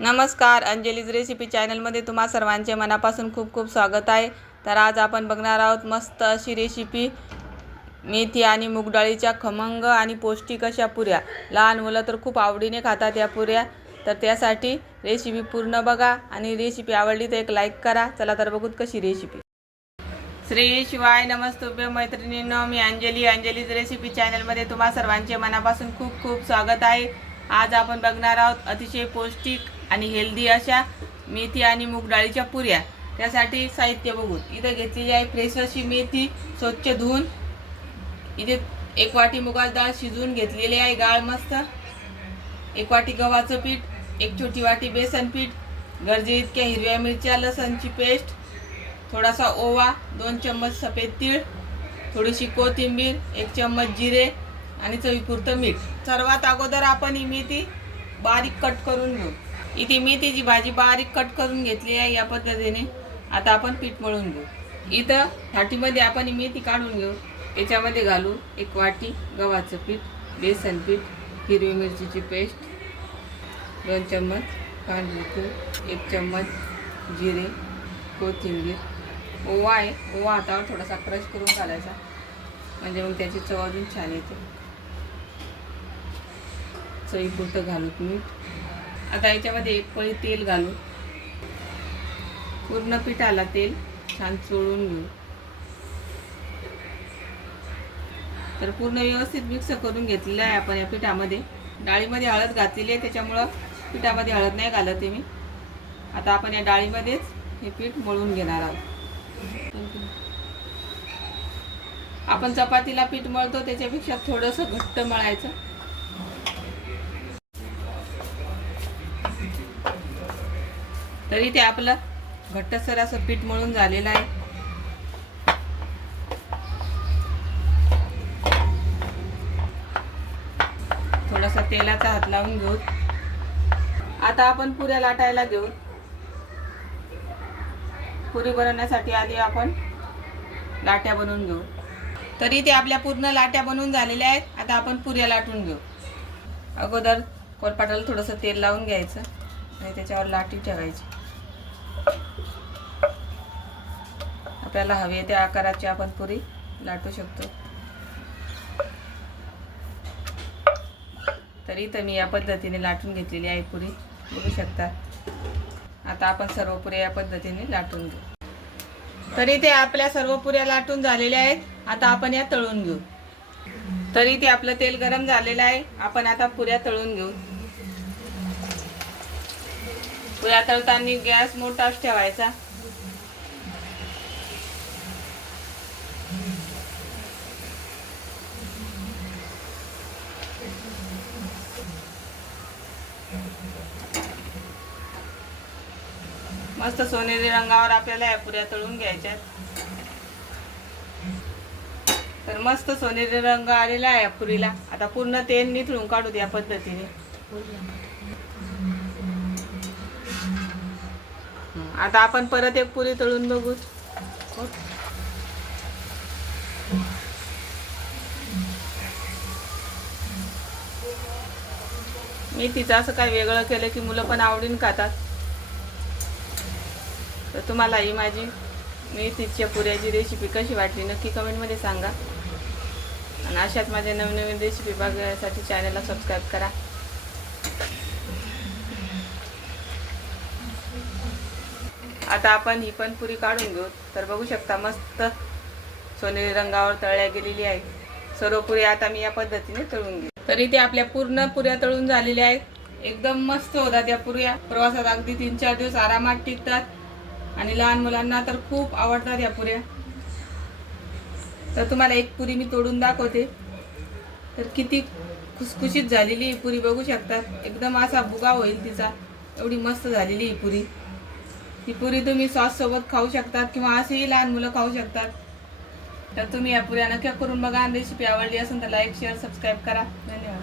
नमस्कार, अंजलीज रेसिपी चॅनलमध्ये तुम्हा सर्वांचे मनापासून खूप खूप स्वागत आहे। तर आज आपण बघणार आहोत मस्त अशी रेसिपी, मेथी आणि मूग डाळीच्या खमंग आणि पौष्टिक अशा पुऱ्या। लहान मुलं तर खूप आवडीने खातात या पुऱ्या। तर त्यासाठी रेसिपी पूर्ण बघा आणि रेसिपी आवडली तर एक लाईक करा। चला तर बघूत कशी रेसिपी। श्री शिवाय नमस्तुभ्य मैत्रिणींनो, मी अंजलीज रेसिपी चॅनलमध्ये तुम्हा सर्वांचे मनापासून खूप खूप स्वागत आहे। आज आपण बघणार आहोत अतिशय पौष्टिक आणि हेल्दी अशा मेथी आणि मूग डाळीच्या पुऱ्या। त्यासाठी साहित्य बघू। इथे घेतलेली आहे फ्रेश अशी मेथी स्वच्छ धुवून। इथे एक वाटी मुगाची डाळ शिजवून घेतलेली आहे गाळ मस्त। एक वाटी गव्हाचं पीठ, एक छोटी वाटी बेसन पीठ, गरजे इतक्या हिरव्या मिरच्या, लसणची पेस्ट, थोडासा ओवा, 2 चम्मच सफेद तीळ, थोडीशी कोथिंबीर, 1 चम्मच जिरे आणि चवीपुरतं मीठ। सर्वात अगोदर आपण ही मेथी बारीक कट करून घेऊ। इथे मेथीची भाजी बारीक कट करून घेतली आहे या पद्धतीने। आता आपण पीठ मळून घेऊ। इथं थाटीमध्ये आपण ही मेथी काढून घेऊ। याच्यामध्ये घालू 1 वाटी गव्हाचं पीठ, बेसन पीठ, हिरवी मिरचीची पेस्ट, 2 चम्मच कांदा तूप, 1 चम्मच जिरे, कोथिंबीर, ओवा आहे। ओवा हातावर थोडासा क्रश करून घालायचा, म्हणजे मग त्याची चव अजून छान येते। चवीपुरतं घालू मीठ। आता याच्यामध्ये 1 पळी तेल घालू। पूर्ण पिठाला तेल छान चोळून घेऊ। तर पूर्ण व्यवस्थित मिक्स करून घेतलेलं आहे आपण या पिठामध्ये। डाळीमध्ये हळद घातलेली आहे, त्याच्यामुळं पिठामध्ये हळद नाही घालत मी। आता आपण या डाळीमध्येच हे पीठ मळून घेणार आहोत। आपण चपातीला पीठ मळतो त्याच्यापेक्षा थोडंसं घट्ट मळायचं। तरी ते आपलं घट्टसर असं पीठ मळून झालेलं आहे। थोडासा तेलाचा हात लावून घेऊ। आता आपण पुऱ्या लाटायला घेऊ। पुरी बनवण्यासाठी आधी आपण लाट्या बनवून घेऊ। तरी ते आपल्या पूर्ण लाट्या बनवून झालेल्या आहेत। आता आपण पुऱ्या लाटून घेऊ। अगोदर कोरपाटाला थोडंसं तेल लावून घ्यायचं आणि त्याच्यावर लाटी ठेवायची। आपल्याला हवे त्या आकाराची आपण पुरी लाटू शकतो। तरी तर मी या पद्धतीने लाटून घेतलेली आहे पुरी, बघू शकता। आता आपण सर्व पुऱ्या या पद्धतीने लाटून घेऊ। तरी ते आपल्या सर्व पुऱ्या लाटून झालेल्या आहेत। आता आपण या तळून घेऊ। तरी ते आपलं तेल गरम झालेलं आहे। आपण आता पुऱ्या तळून घेऊ। पुऱ्या तळताना गॅस मोठाच ठेवायचा। मस्त सोनेरी रंगावर आपल्याला या पुऱ्या तळून घ्यायच्या। तर मस्त सोनेरी रंग आलेला आहे या पुरीला। आता पूर्ण तेल निथळून काढू या पद्धतीने। आता आपण परत एक पुरी तळून बघू। मेथीचं असं काय वेगळं केलं की मुलं पण आवडीने खातात। तर तुम्हाला ही माझी मेथीच्या पुऱ्याची रेसिपी कशी वाटली नक्की कमेंटमध्ये सांगा। आणि अशाच माझ्या नवीन रेसिपी बघण्यासाठी चॅनलला सबस्क्राईब करा। आता आपण ही पण पुरी काढून घेऊ। तर बघू शकता मस्त सोनेरी रंगावर तळल्या गेलेली आहे सर्व पुरी। आता मी या पद्धतीने तळून घेऊ। तरी ते आपल्या पूर्ण पुऱ्या तळून झालेल्या आहेत। एकदम मस्त होतात या पुऱ्या। प्रवासात अगदी 3-4 दिवस आरामात टिकतात आणि लहान मुलांना तर खूप आवडतात या पुऱ्या। तर तुम्हाला एक पुरी मी तोडून दाखवते। तर किती खुसखुशीत झालेली ही पुरी बघू शकता। एकदम असा भुगा होईल तिचा, एवढी मस्त झालेली ही पुरी। ही पुरी तुम्ही सॉस सोबत खाऊ शकतात किंवा असेही लहान मुलं खाऊ शकतात। तर तुम्ही या पुऱ्या नक्की करून बघा। रेसिपी आवडली असेल तर लाईक, शेअर, सबस्क्राईब करा। धन्यवाद।